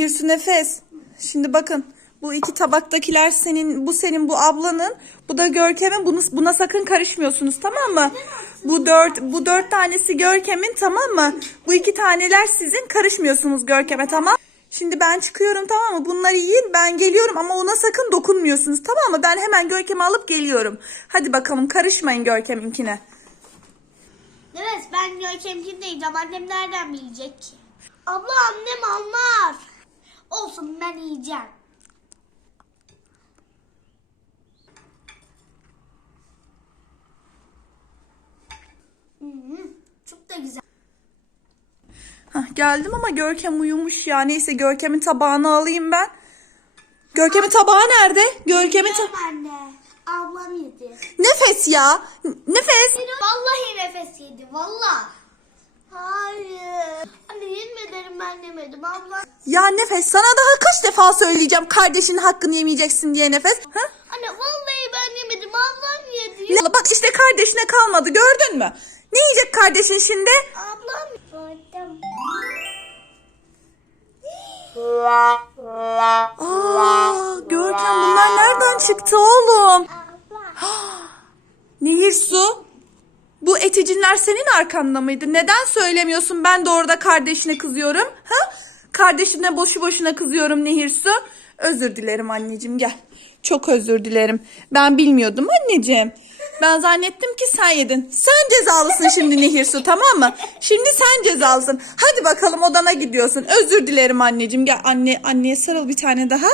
Nehir su nefes. Şimdi bakın bu iki tabaktakiler senin, bu senin, bu ablanın, bu da Görkem'in. Bunu, buna sakın karışmıyorsunuz tamam mı? Bu dört, bu dört tanesi Görkem'in tamam mı? Bu iki taneler sizin karışmıyorsunuz Görkem'e tamam Şimdi ben çıkıyorum tamam mı? Bunları yiyin ben geliyorum ama ona sakın dokunmuyorsunuz tamam mı? Ben hemen Görkem'i alıp geliyorum. Hadi bakalım karışmayın Görkem'inkine. Evet ben Görkem'cim yiyeceğim. Annem nereden bilecek ki? Abla annem anlar. Olsun ben yiyeceğim. Hmm, çok da güzel. Geldim ama Görkem uyumuş ya. Neyse Görkem'in tabağını alayım ben. Görkem'in tabağı nerede? Görkem'in ta- Anne, ablam yedi. Nefes ya. Nefes. Vallahi nefes yedi, vallahi. Hayır. Yemedim. Ablam. Ya Nefes sana daha kaç defa söyleyeceğim kardeşinin hakkını yemeyeceksin diye Nefes. Ha? Anne vallahi ben yemedim. Ablam yedi. Ya Bak işte kardeşine kalmadı gördün mü? Ne yiyecek kardeşin şimdi? Ablam. Gördüm. Aa, Görkem bunlar nereden çıktı oğlum? Abla. Nehir su. Bu eticinler senin arkanda mıydı? Neden söylemiyorsun? Ben de orada kardeşine kızıyorum. Ha? Kardeşine boşu boşuna kızıyorum Nehir su. Özür dilerim anneciğim gel. Çok özür dilerim. Ben bilmiyordum anneciğim. Ben zannettim ki sen yedin. Sen cezalısın şimdi Nehir su tamam mı? Şimdi sen cezalısın. Hadi bakalım odana gidiyorsun. Özür dilerim anneciğim. Gel anne anneye sarıl bir tane daha.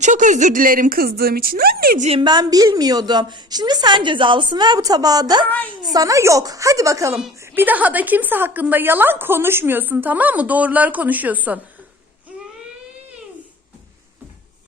Çok özür dilerim kızdığım için. Anneciğim ben bilmiyordum. Şimdi sen cezalısın. Ver bu tabağı da. Sana yok. Hadi bakalım. Bir daha da kimse hakkında yalan konuşmuyorsun tamam mı? Doğruları konuşuyorsun.